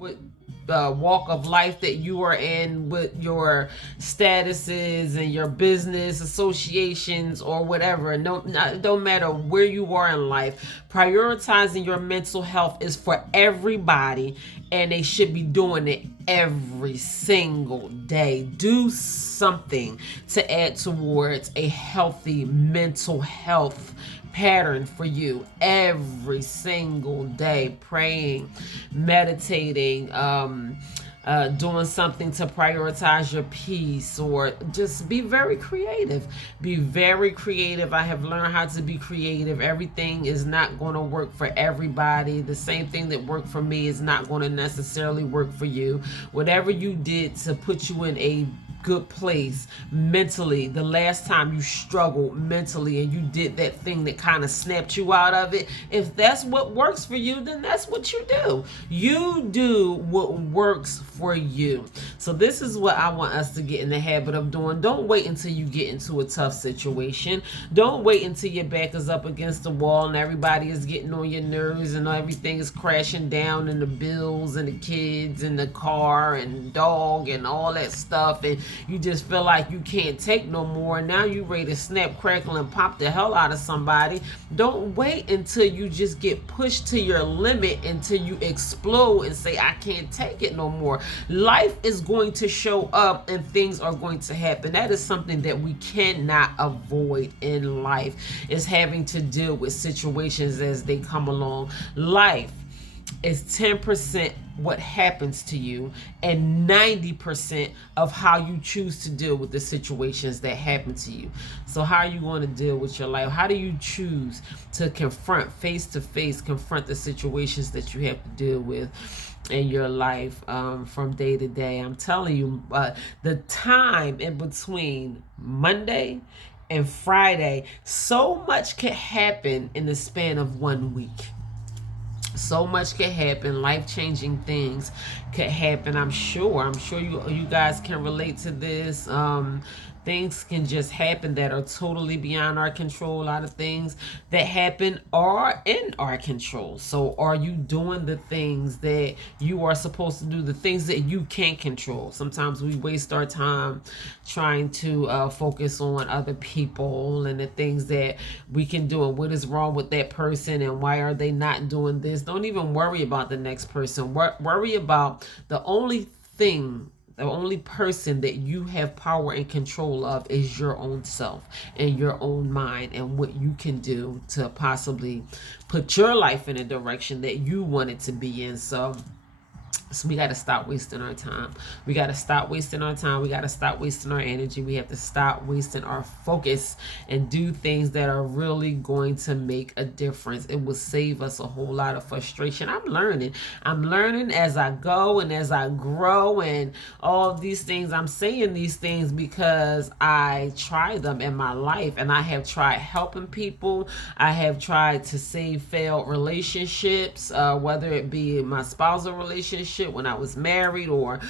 with walk of life that you are in, with your statuses and your business associations or whatever. No, it don't matter where you are in life. Prioritizing your mental health is for everybody, and they should be doing it every single day. Do something to add towards a healthy mental health pattern for you every single day. Praying, meditating, doing something to prioritize your peace, or just be very creative. Be very creative. I have learned how to be creative. Everything is not going to work for everybody. The same thing that worked for me is not going to necessarily work for you. Whatever you did to put you in a good place mentally, the last time you struggled mentally and you did that thing that kind of snapped you out of it, if that's what works for you, then that's what you do. You do what works for you. So this is what I want us to get in the habit of doing. Don't wait until you get into a tough situation. Don't wait until your back is up against the wall and everybody is getting on your nerves and everything is crashing down, and the bills and the kids and the car and dog and all that stuff, and you just feel like you can't take no more. Now you ready to snap, crackle, and pop the hell out of somebody. Don't wait until you just get pushed to your limit, until you explode and say, I can't take it no more. Life is going to show up and things are going to happen. That is something that we cannot avoid in life, is having to deal with situations as they come along. Life is 10% what happens to you and 90% of how you choose to deal with the situations that happen to you. So how are you going to deal with your life? How do you choose to confront, face to face, confront the situations that you have to deal with in your life from day to day? I'm telling you, the time in between Monday and Friday, so much can happen in the span of 1 week. So much could happen. Life-changing things could happen. I'm sure you guys can relate to this. Things can just happen that are totally beyond our control. A lot of things that happen are in our control. So are you doing the things that you are supposed to do, the things that you can't control? Sometimes we waste our time trying to focus on other people and the things that we can do, and what is wrong with that person and why are they not doing this. Don't even worry about the next person. Worry about the only person that you have power and control of is your own self and your own mind, and what you can do to possibly put your life in a direction that you want it to be in. So we got to stop wasting our time. We got to stop wasting our time. We got to stop wasting our energy. We have to stop wasting our focus and do things that are really going to make a difference. It will save us a whole lot of frustration. I'm learning as I go and as I grow, and all of these things. I'm saying these things because I try them in my life, and I have tried helping people. I have tried to save failed relationships, whether it be my spousal relationship when I was married, or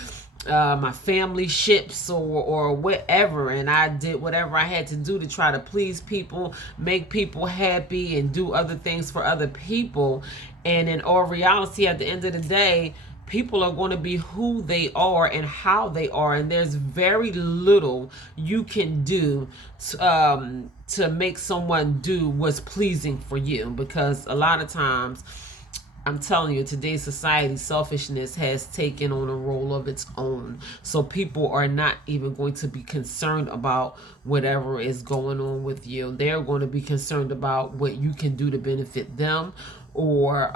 my family ships, or whatever. And I did whatever I had to do to try to please people, make people happy, and do other things for other people. And in all reality, at the end of the day, people are going to be who they are and how they are, and there's very little you can do to make someone do what's pleasing for you. Because a lot of times, I'm telling you, today's society, selfishness has taken on a role of its own. So people are not even going to be concerned about whatever is going on with you. They're going to be concerned about what you can do to benefit them, or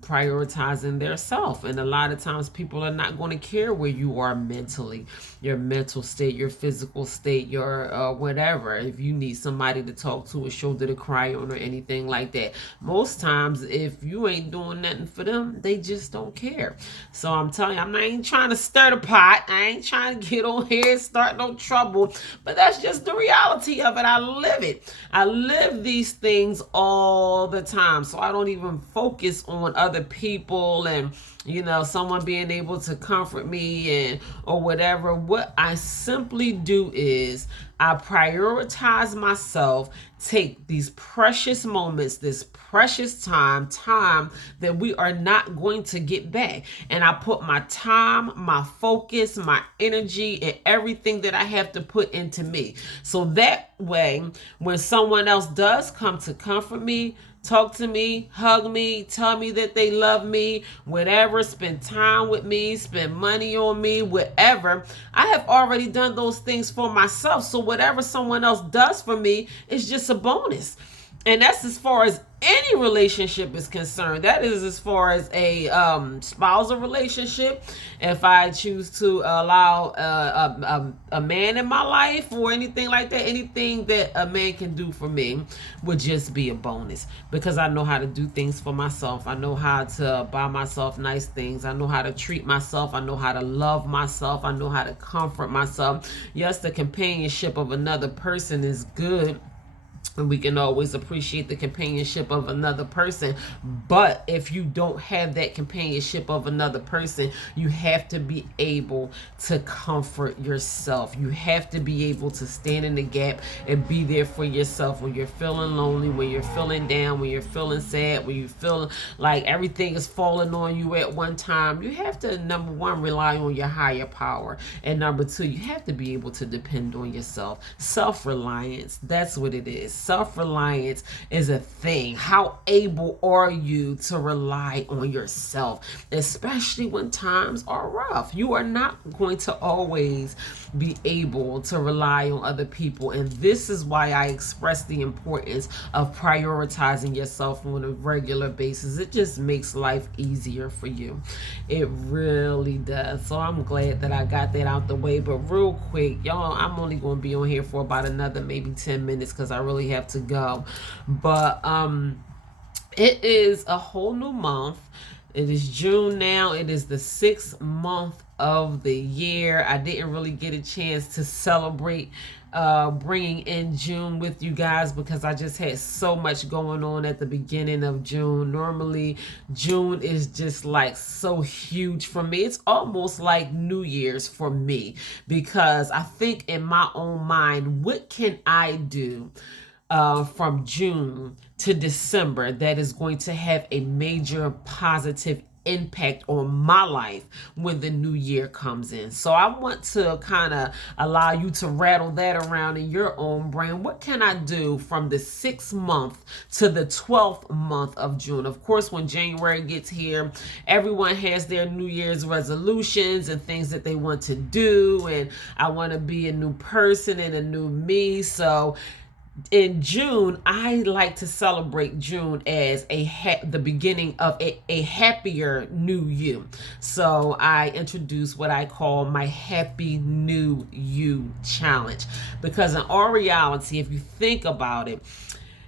prioritizing their self. And a lot of times people are not going to care where you are mentally, your mental state, your physical state, your whatever. If you need somebody to talk to, a shoulder to cry on, or anything like that, most times if you ain't doing nothing for them, they just don't care. So I'm telling you, I ain't trying to stir the pot. I ain't trying to get on here and start no trouble, but that's just the reality of it. I live it. I live these things all the time. So I don't even even focus on other people and, you know, someone being able to comfort me and or whatever. What I simply do is I prioritize myself, take these precious moments, this precious time that we are not going to get back. And I put my time, my focus, my energy, and everything that I have to put into me. So that way, when someone else does come to comfort me, talk to me, hug me, tell me that they love me, whatever, spend time with me, spend money on me, whatever, I have already done those things for myself. So whatever someone else does for me is just a bonus. And that's as far as any relationship is concerned. That is as far as a spousal relationship. If I choose to allow a man in my life or anything like that, anything that a man can do for me would just be a bonus, because I know how to do things for myself. I know how to buy myself nice things. I know how to treat myself. I know how to love myself. I know how to comfort myself. Yes, the companionship of another person is good, and we can always appreciate the companionship of another person. But if you don't have that companionship of another person, you have to be able to comfort yourself. You have to be able to stand in the gap and be there for yourself when you're feeling lonely, when you're feeling down, when you're feeling sad, when you feel like everything is falling on you at one time. You have to, number one, rely on your higher power. And number two, you have to be able to depend on yourself. Self-reliance, that's what it is. Self-reliance is a thing. How able are you to rely on yourself, especially when times are rough? You are not going to always be able to rely on other people. And this is why I express the importance of prioritizing yourself on a regular basis. It just makes life easier for you. It really does. So I'm glad that I got that out the way. But real quick, y'all, I'm only going to be on here for about another maybe 10 minutes because I really have to go. But it is a whole new month. It is June now. It is the 6th month of the year. I didn't really get a chance to celebrate bringing in June with you guys because I just had so much going on at the beginning of June. Normally June is just like so huge for me. It's almost like New Year's for me, because I think in my own mind, what can I do from June to December that is going to have a major positive impact on my life when the new year comes in. So I want to kind of allow you to rattle that around in your own brain. What can I do from the 6th month to the 12th month of June? Of course, when January gets here, everyone has their New Year's resolutions and things that they want to do. And I want to be a new person and a new me. So in June, I like to celebrate June as the beginning of a happier new you. So I introduce what I call my Happy New You Challenge. Because in all reality, if you think about it,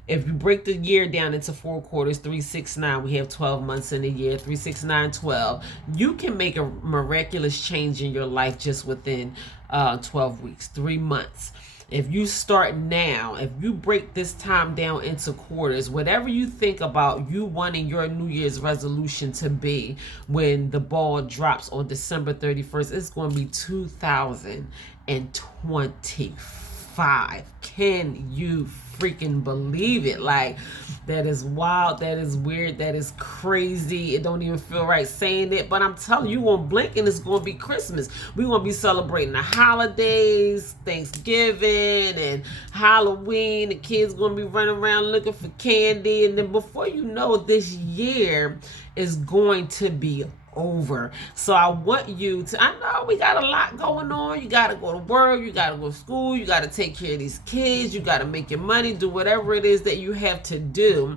if you break the year down into 4 quarters, 3, 6, 9, we have 12 months in a year, 3, 6, 9, 12. You can make a miraculous change in your life just within 12 weeks, 3 months. If you start now, if you break this time down into quarters, whatever you think about you wanting your New Year's resolution to be when the ball drops on December 31st, it's going to be 2025. Can you freaking believe it? Like, that is wild, that is weird, that is crazy. It don't even feel right saying it, but I'm telling you, won't blink and it's going to be Christmas. We're going to be celebrating the holidays, Thanksgiving and Halloween. The kids going to be running around looking for candy, and then before you know it, this year is going to be over. So I want you to, I know we got a lot going on. You got to go to work, you got to go to school, you got to take care of these kids, you got to make your money, do whatever it is that you have to do.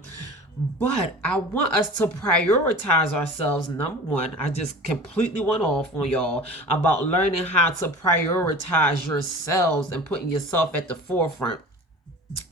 But I want us to prioritize ourselves. Number one, I just completely went off on y'all about learning how to prioritize yourselves and putting yourself at the forefront.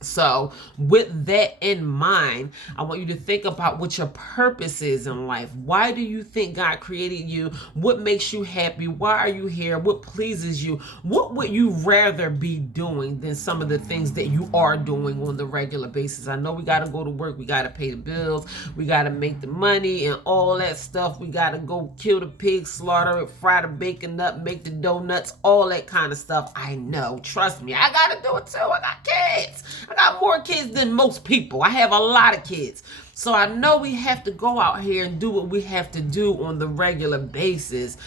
So, with that in mind, I want you to think about what your purpose is in life. Why do you think God created you? What makes you happy? Why are you here? What pleases you? What would you rather be doing than some of the things that you are doing on the regular basis? I know we got to go to work, we got to pay the bills, we got to make the money and all that stuff. We got to go kill the pig, slaughter it, fry the bacon up, make the donuts, all that kind of stuff. I know, trust me, I got to do it too. I got kids. I got more kids than most people. I have a lot of kids. So I know we have to go out here and do what we have to do on the regular basis.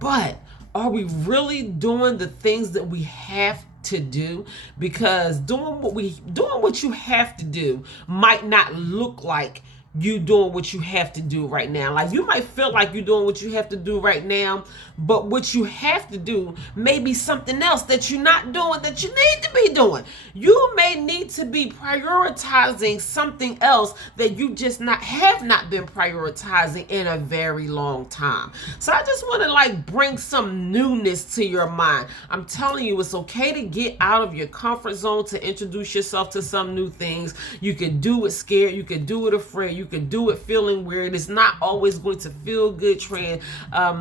But are we really doing the things that we have to do? Because doing what you have to do might not look like you doing what you have to do right now. Like, you might feel like you're doing what you have to do right now, but what you have to do may be something else that you're not doing that you need to be doing. You may need to be prioritizing something else that you just have not been prioritizing in a very long time. So I just want to bring some newness to your mind. I'm telling you, it's okay to get out of your comfort zone, to introduce yourself to some new things. You can do it scared, you can do it afraid, you can do it feeling weird. It's not always going to feel good.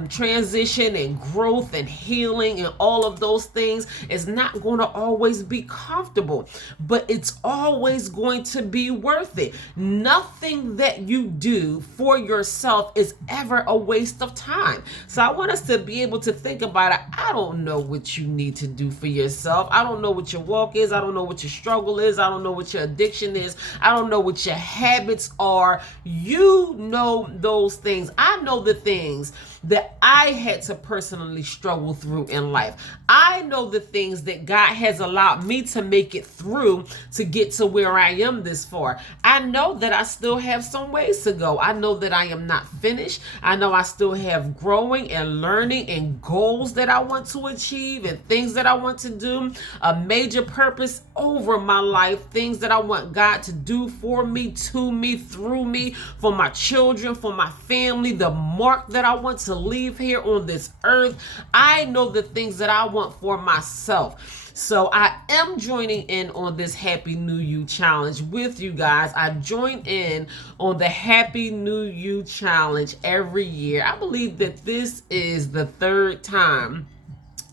Transition and growth and healing and all of those things is not going to always be comfortable, but it's always going to be worth it. Nothing that you do for yourself is ever a waste of time. So I want us to be able to think about it. I don't know what you need to do for yourself. I don't know what your walk is. I don't know what your struggle is. I don't know what your addiction is. I don't know what your habits are. You know those things. I know the things that I had to personally struggle through in life. I know the things that God has allowed me to make it through to get to where I am this far. I know that I still have some ways to go. I know that I am not finished. I know I still have growing and learning and goals that I want to achieve and things that I want to do, a major purpose over my life, things that I want God to do for me, to me, through me, for my children, for my family, the mark that I want to leave here on this earth. I know the things that I want for myself. So I am joining in on this Happy New You challenge with you guys. I join in on the Happy New You challenge every year. I believe that this is the third time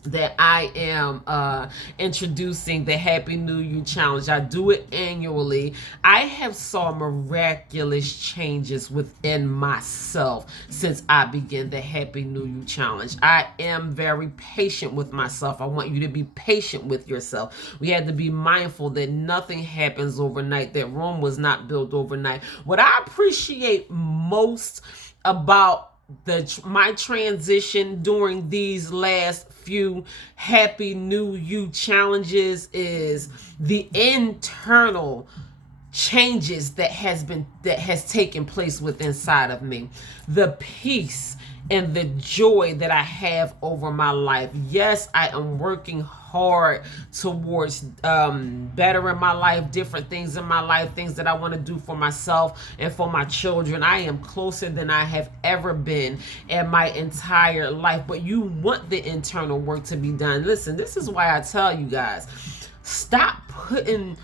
that I am introducing the Happy New You challenge. I do it annually. I have saw miraculous changes within myself since I began the Happy New You challenge. I am very patient with myself. I want you to be patient with yourself. We had to be mindful that nothing happens overnight, that Rome was not built overnight. What I appreciate most about my transition during these last few Happy New You challenges is the internal changes that has taken place within inside of me, the peace and the joy that I have over my life. Yes, I am working hard towards bettering my life, different things in my life, things that I want to do for myself and for my children. I am closer than I have ever been in my entire life, but you want the internal work to be done. Listen, this is why I tell you guys, stop putting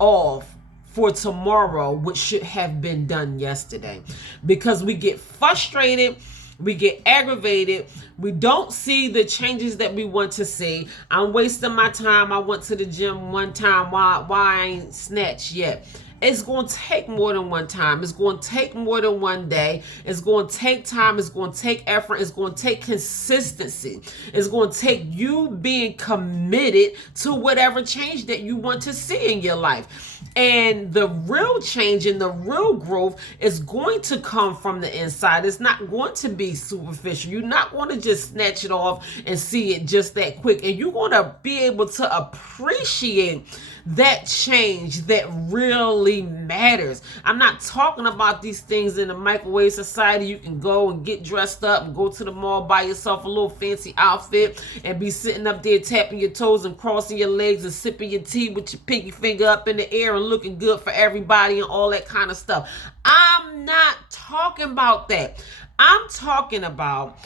off for tomorrow what should have been done yesterday, because we get frustrated, we get aggravated, we don't see the changes that we want to see. I'm wasting my time. I went to the gym one time. Why I ain't snatched yet? It's going to take more than one time. It's going to take more than one day. It's going to take time. It's going to take effort. It's going to take consistency. It's going to take you being committed to whatever change that you want to see in your life. And the real change and the real growth is going to come from the inside. It's not going to be superficial. You're not going to just snatch it off and see it just that quick. And you're going to be able to appreciate that change that really matters. I'm not talking about these things in a microwave society. You can go and get dressed up and go to the mall, buy yourself a little fancy outfit and be sitting up there tapping your toes and crossing your legs and sipping your tea with your pinky finger up in the air and looking good for everybody and all that kind of stuff. I'm not talking about that. I'm talking about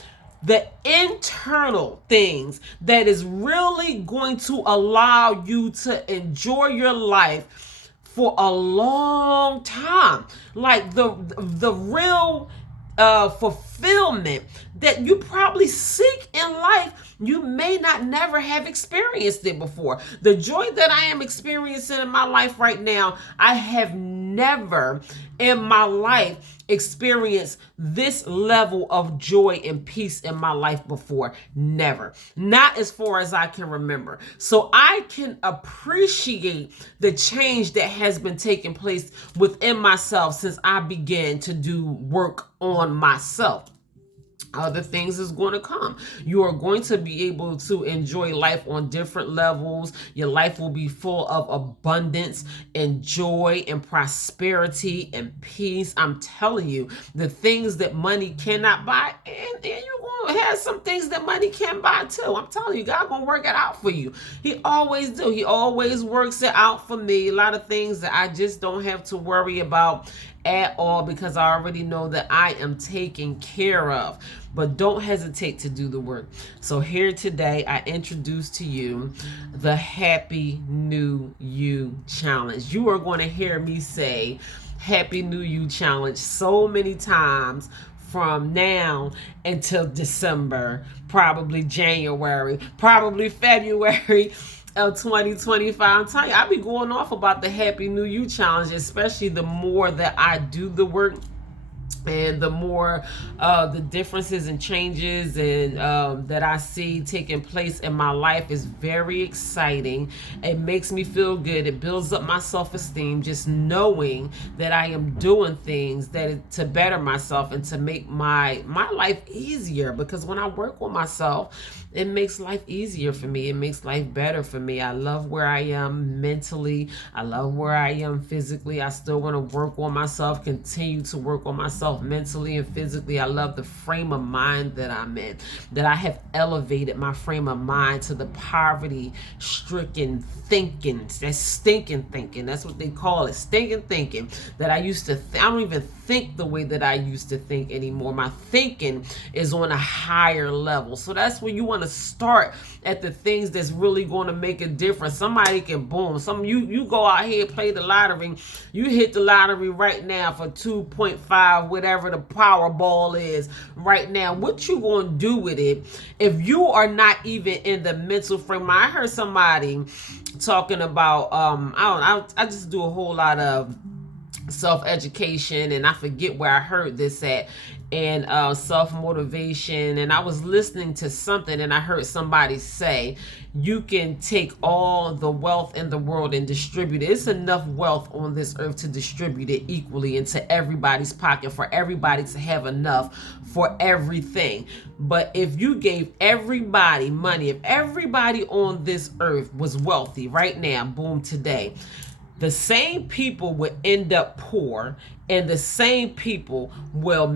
the internal things that is really going to allow you to enjoy your life for a long time. Like the real fulfillment that you probably seek in life, you may not never have experienced it before. The joy that I am experiencing in my life right now, I have never in my life experienced this level of joy and peace in my life before. Never. Not as far as I can remember. So I can appreciate the change that has been taking place within myself since I began to do work on myself. Other things is going to come. You are going to be able to enjoy life on different levels. Your life will be full of abundance and joy and prosperity and peace. I'm telling you, the things that money cannot buy, and you're going to have some things that money can buy too. I'm telling you, God going to work it out for you. He always do. He always works it out for me. A lot of things that I just don't have to worry about at all, because I already know that I am taken care of. But don't hesitate to do the work. So here today, I introduce to you the Happy New You Challenge. You are going to hear me say Happy New You Challenge so many times from now until December, probably January, probably February of 2025. I'm telling you, I'll be going off about the Happy New You Challenge, especially the more that I do the work and the more the differences and changes and that I see taking place in my life is very exciting. It makes me feel good. It builds up my self-esteem just knowing that I am doing things to better myself and to make my life easier, because when I work on myself, it makes life easier for me. It makes life better for me. I love where I am mentally. I love where I am physically. I still want to work on myself, continue to work on myself mentally and physically. I love the frame of mind that I'm in, that I have elevated my frame of mind to the poverty-stricken thinking. That's stinking thinking. That's what they call it, stinking thinking. That I used to, I don't even think the way that I used to think anymore. My thinking is on a higher level. So that's where you want to start, at the things that's really going to make a difference. Somebody can boom. You go out here, play the lottery. You hit the lottery right now for 2.5, whatever the Powerball is right now. What you going to do with it if you are not even in the mental frame? I heard somebody talking about I just do a whole lot of self-education, and I forget where I heard this at, and self-motivation, and I was listening to something and I heard somebody say you can take all the wealth in the world and distribute it. It's enough wealth on this earth to distribute it equally into everybody's pocket, for everybody to have enough for everything. But if you gave everybody money, if everybody on this earth was wealthy right now, boom, today, the same people would end up poor, and the same people will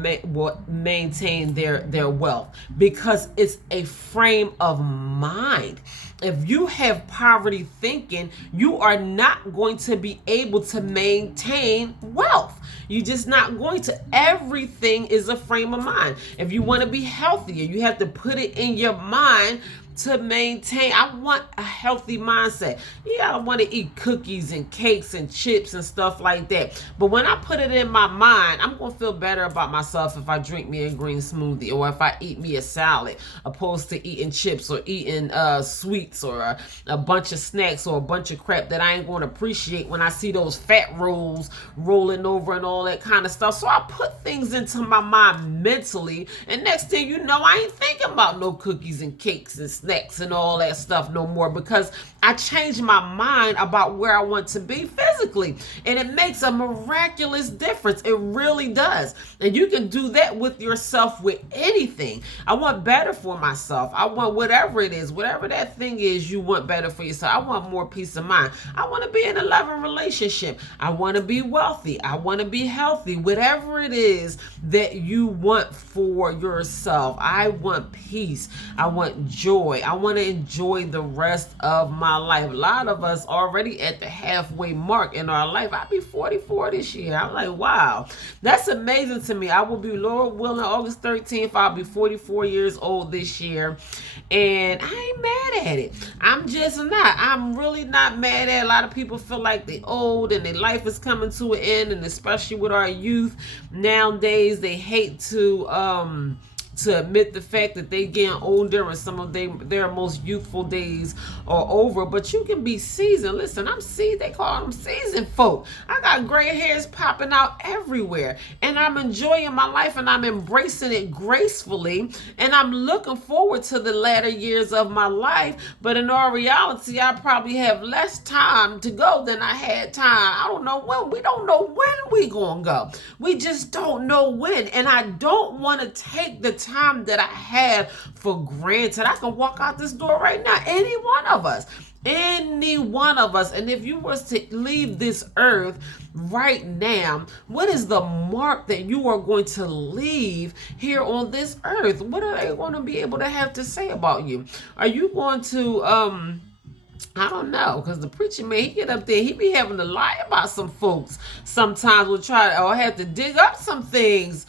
maintain their wealth, because it's a frame of mind. If you have poverty thinking, you are not going to be able to maintain wealth. You're just not going to. Everything is a frame of mind. If you want to be healthier, you have to put it in your mind to maintain. I want a healthy mindset. Yeah, I want to eat cookies and cakes and chips and stuff like that. But when I put it in my mind, I'm going to feel better about myself if I drink me a green smoothie, or if I eat me a salad, opposed to eating chips or eating sweets or a bunch of snacks or a bunch of crap that I ain't going to appreciate when I see those fat rolls rolling over and all that kind of stuff. So I put things into my mind mentally, and next thing you know, I ain't thinking about no cookies and cakes and snacks and all that stuff no more, because I changed my mind about where I want to be physically. And it makes a miraculous difference. It really does. And you can do that with yourself with anything. I want better for myself. I want whatever it is, whatever that thing is you want better for yourself. I want more peace of mind. I want to be in a loving relationship. I want to be wealthy. I want to be healthy. Whatever it is that you want for yourself. I want peace. I want joy. I want to enjoy the rest of my life. A lot of us already at the halfway mark in our life. I'll be 44 this year. I'm like, Wow, that's amazing to me. I will be, Lord willing, August 13th. I'll be 44 years old this year. And I ain't mad at it. I'm just not. I'm really not mad at it. A lot of people feel like they're old and their life is coming to an end. And especially with our youth nowadays, they hate to admit the fact that they getting older and some of their most youthful days are over. But you can be seasoned. Listen, I'm seasoned. They call them seasoned folk. I got gray hairs popping out everywhere, and I'm enjoying my life and I'm embracing it gracefully, and I'm looking forward to the latter years of my life. But in all reality, I probably have less time to go than I had time. I don't know when. We don't know when we gonna go. We just don't know when. And I don't want to take the time that I have for granted. I can walk out this door right now, any one of us. And if you was to leave this earth right now, what is the mark that you are going to leave here on this earth? What are they going to be able to have to say about you? Are you going to I don't know, because the preacher man, he get up there, he be having to lie about some folks. Sometimes we'll try or have to dig up some things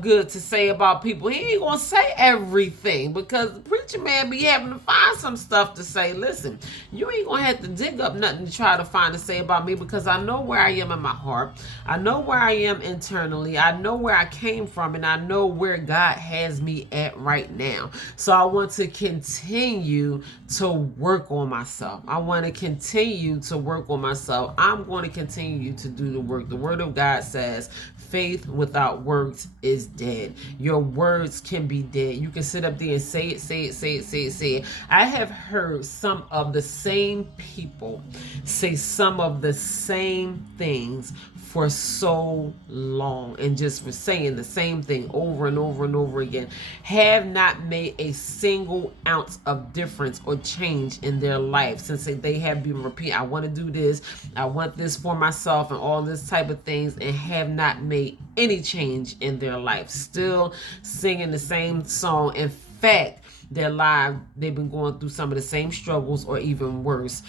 good to say about people. He ain't gonna say everything, because the preacher man be having to find some stuff to say. Listen, you ain't gonna have to dig up nothing to try to find to say about me, because I know where I am in my heart. I know where I am internally. I know where I came from, and I know where God has me at right now. So I want to continue to work on myself. I want to continue to work on myself. I'm going to continue to do the work. The word of God says faith without works is dead. Your words can be dead. You can sit up there and say it. I have heard some of the same people say some of the same things for so long, and just for saying the same thing over and over and over again, have not made a single ounce of difference or change in their life since they have been repeating, I want to do this, I want this for myself, and all this type of things, and have not made any change in their life. Still singing the same song. In fact, their lives, they've been going through some of the same struggles or even worse,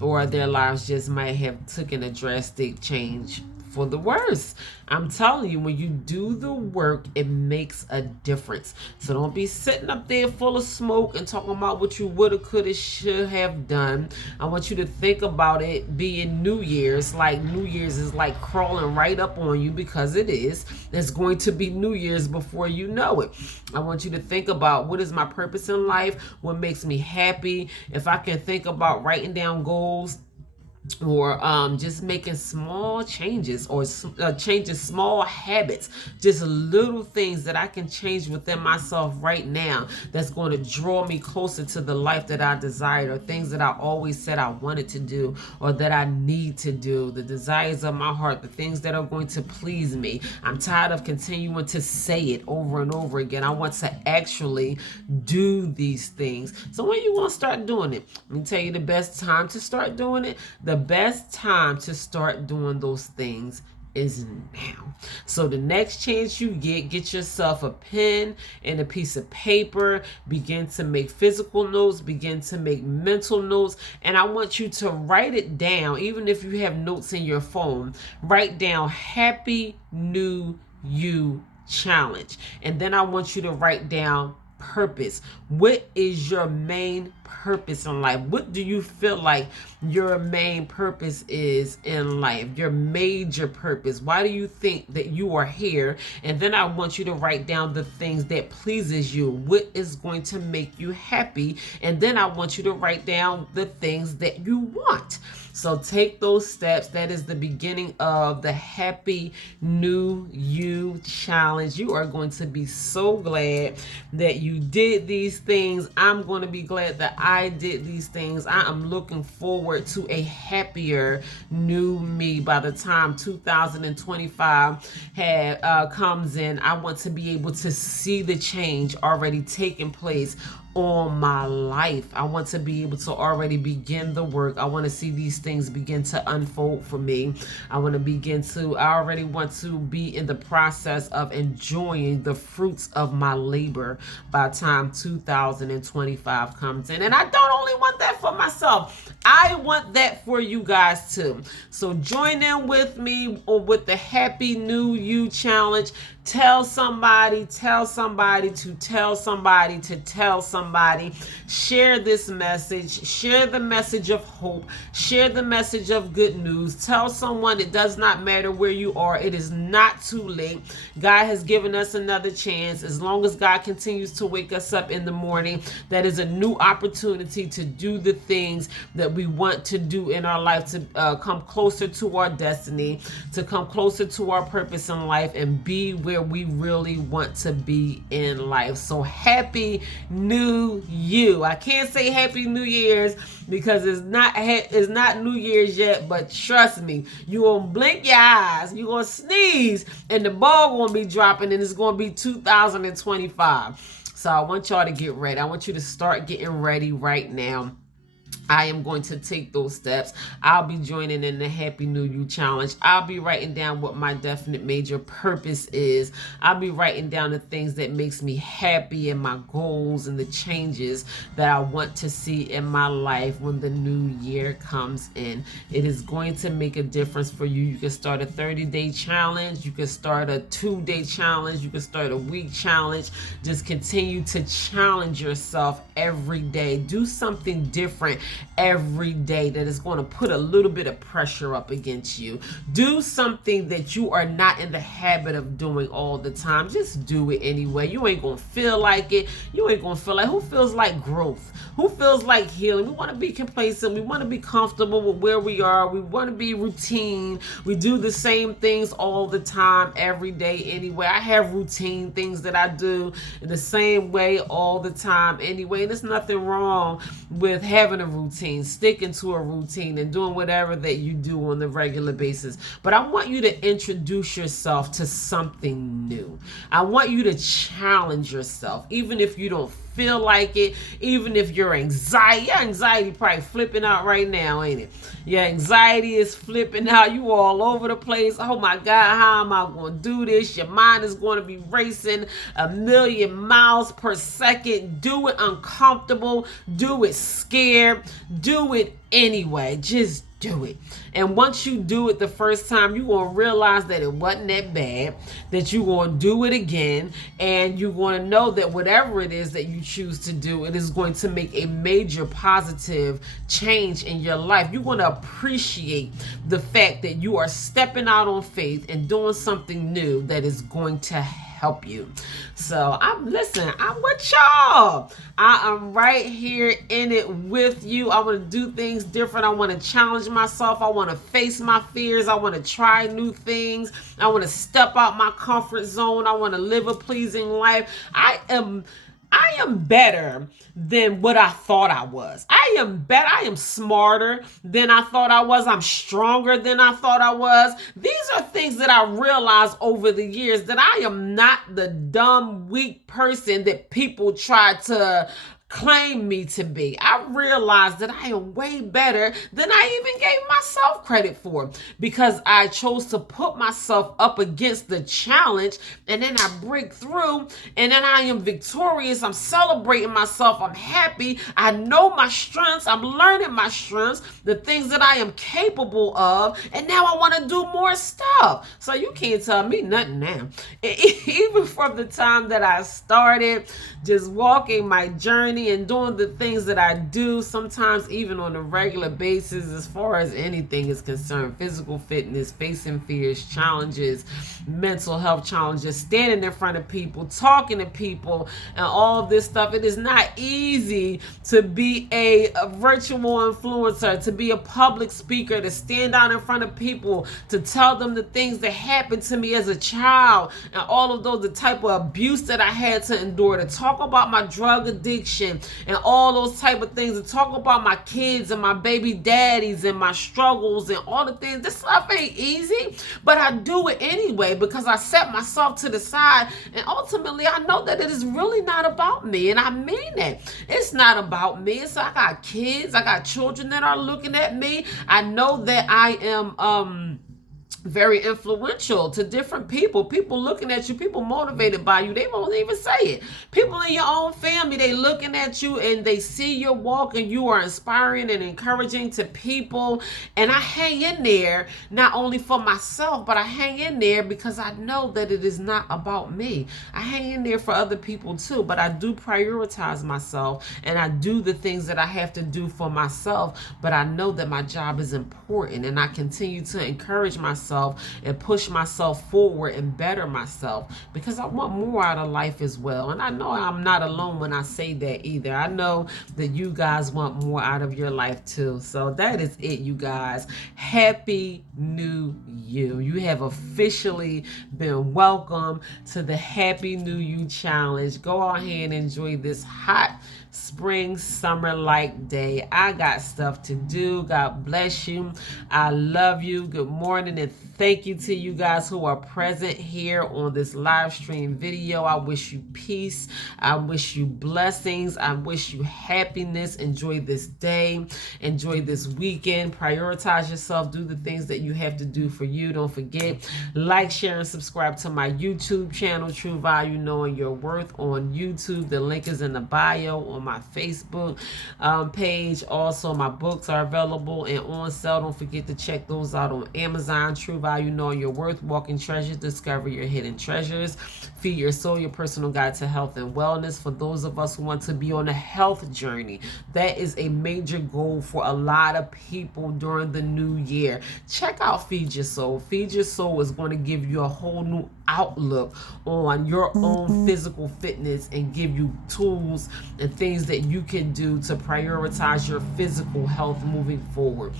or their lives just might have taken a drastic change for the worse. I'm telling you, when you do the work, it makes a difference. So don't be sitting up there full of smoke and talking about what you woulda, coulda, should have done. I want you to think about it being New Year's. Like New Year's is like crawling right up on you, because it is. It's going to be New Year's before you know it. I want you to think about, what is my purpose in life? What makes me happy? If I can think about writing down goals, or just making small changes, or changing small habits, just little things that I can change within myself right now that's going to draw me closer to the life that I desired, or things that I always said I wanted to do, or that I need to do, the desires of my heart, the things that are going to please me. I'm tired of continuing to say it over and over again. I want to actually do these things. So when you want to start doing it, let me tell you the best time to start doing it. The best time to start doing those things is now. So the next chance you get yourself a pen and a piece of paper, begin to make physical notes, begin to make mental notes, and I want you to write it down. Even if you have notes in your phone, write down Happy New You Challenge. And then I want you to write down purpose. What is your main purpose in life? What do you feel like your main purpose is in life? Your major purpose. Why do you think that you are here? And then I want you to write down the things that pleases you. What is going to make you happy? And then I want you to write down the things that you want. So take those steps. That is the beginning of the Happy New You Challenge. You are going to be so glad that you did these things. I'm going to be glad that I did these things. I am looking forward to a happier new me by the time 2025 comes in. I want to be able to see the change already taking place on my life. I want to be able to already begin the work. I want to see these things begin to unfold for me. I already want to be in the process of enjoying the fruits of my labor by the time 2025 comes in. And I don't only want that for myself, I want that for you guys too. So join in with me with the Happy New You Challenge. Tell somebody to tell somebody to tell somebody to tell somebody. Share this message. Share the message of hope. Share the message of good news. Tell someone it does not matter where you are. It is not too late. God has given us another chance. As long as God continues to wake us up in the morning, that is a new opportunity to do the things that we want to do in our life, to come closer to our destiny, to come closer to our purpose in life, and be where we really want to be in life. So happy new you. I can't say happy New Year's because it's not New Year's yet, but trust me, you gonna blink your eyes, you gonna sneeze, and the ball gonna be dropping, and it's gonna be 2025. So I want y'all to get ready. I want you to start getting ready right now. I am going to take those steps. I'll be joining in the Happy New You Challenge. I'll be writing down what my definite major purpose is. I'll be writing down the things that makes me happy and my goals and the changes that I want to see in my life when the new year comes in. It is going to make a difference for you. You can start a 30-day challenge. You can start a 2-day challenge. You can start a week challenge. Just continue to challenge yourself every day. Do something different every day that is going to put a little bit of pressure up against you. Do something that you are not in the habit of doing all the time. Just do it anyway. You ain't going to feel like it. You ain't going to feel like, who feels like growth? Who feels like healing? We want to be complacent. We want to be comfortable with where we are. We want to be routine. We do the same things all the time, every day anyway. I have routine things that I do in the same way all the time anyway. And there's nothing wrong with having a routine, sticking to a routine, and doing whatever that you do on the regular basis. But I want you to introduce yourself to something new. I want you to challenge yourself, even if you don't feel like it, even if your anxiety probably flipping out right now, ain't it? Your anxiety is flipping out. You all over the place. Oh my God, how am I going to do this? Your mind is going to be racing 1,000,000 miles per second. Do it uncomfortable. Do it scared. Do it anyway. Just do it. And once you do it the first time, you're going to realize that it wasn't that bad, that you're going to do it again, and you're going to know that whatever it is that you choose to do, it is going to make a major positive change in your life. You're going to appreciate the fact that you are stepping out on faith and doing something new that is going to help you. So I'm with y'all. I am right here in it with you. I want to do things different. I want to challenge myself. I want to face my fears. I want to try new things. I want to step out my comfort zone. I want to live a pleasing life. I am better than what I thought I was. I am better. I am smarter than I thought I was. I'm stronger than I thought I was. These are things that I realized over the years, that I am not the dumb, weak person that people try to claim me to be. I realized that I am way better than I even gave myself credit for, because I chose to put myself up against the challenge, and then I break through, and then I am victorious. I'm celebrating myself. I'm happy. I know my strengths. I'm learning my strengths, the things that I am capable of, and now I want to do more stuff. So you can't tell me nothing now. Even from the time that I started just walking my journey and doing the things that I do, sometimes even on a regular basis, as far as anything is concerned, physical fitness, facing fears, challenges, mental health challenges, standing in front of people, talking to people, and all of this stuff. It is not easy to be a virtual influencer, to be a public speaker, to stand out in front of people, to tell them the things that happened to me as a child, and all of those, the type of abuse that I had to endure, to talk about my drug addiction, depression and all those type of things, and talk about my kids and my baby daddies and my struggles and all the things. This stuff ain't easy, but I do it anyway because I set myself to the side, and ultimately I know that it is really not about me, and I mean that. It's not about me. It's I got kids, I got children that are looking at me. I know that I am very influential to different people. People looking at you, people motivated by you. They won't even say it. People in your own family, they looking at you and they see your walk, and you are inspiring and encouraging to people. And I hang in there not only for myself, but I hang in there because I know that it is not about me. I hang in there for other people too, but I do prioritize myself, and I do the things that I have to do for myself. But I know that my job is important, and I continue to encourage myself and push myself forward and better myself because I want more out of life as well. And I know I'm not alone when I say that either. I know that you guys want more out of your life too. So that is it, you guys. Happy New You. You have officially been welcome to the Happy New You Challenge. Go ahead and enjoy this hot spring summer like day. I got stuff to do. God bless you. I love you. Good morning, and thank you to you guys who are present here on this live stream video. I wish you peace. I wish you blessings. I wish you happiness. Enjoy this day. Enjoy this weekend. Prioritize yourself. Do the things that you have to do for you. Don't forget, like, share, and subscribe to my YouTube channel, True Value Knowing Your Worth on YouTube. The link is in the bio on my Facebook page. Also, my books are available and on sale. Don't forget to check those out on Amazon. True Value Knowing Your Worth, Walking Treasures, Discover Your Hidden Treasures, Feed Your Soul, Your Personal Guide to Health and Wellness. For those of us who want to be on a health journey, that is a major goal for a lot of people during the new year. Check out Feed Your Soul. Feed Your Soul is going to give you a whole new outlook on your own physical fitness and give you tools and things that you can do to prioritize your physical health moving forward.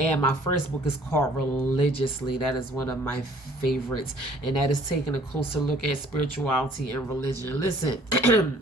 And my first book is called Religiously. That is one of my favorites, and that is taking a closer look at spirituality and religion. Listen,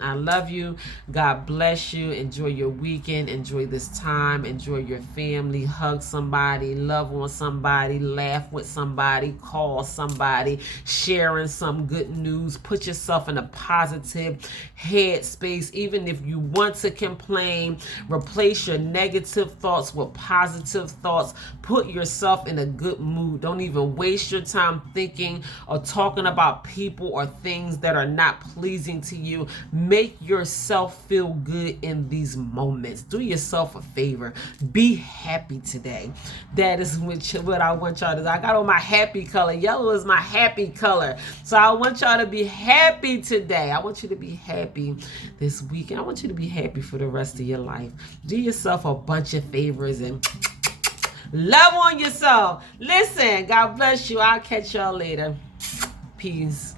I love you. God bless you. Enjoy your weekend. Enjoy this time. Enjoy your family. Hug somebody. Love on somebody. Laugh with somebody. Call somebody. Sharing some good news. Put yourself in a positive headspace. Even if you want to complain, replace your negative thoughts with positive thoughts. Put yourself in a good mood. Don't even waste your time thinking or talking about people or things that are not pleasing to you. Make yourself feel good in these moments. Do yourself a favor. Be happy today. That is what I want y'all to do. I got on my happy color. Yellow is my happy color. So I want y'all to be happy today. I want you to be happy this weekend. I want you to be happy for the rest of your life. Do yourself a bunch of favors and love on yourself. Listen, God bless you. I'll catch y'all later. Peace.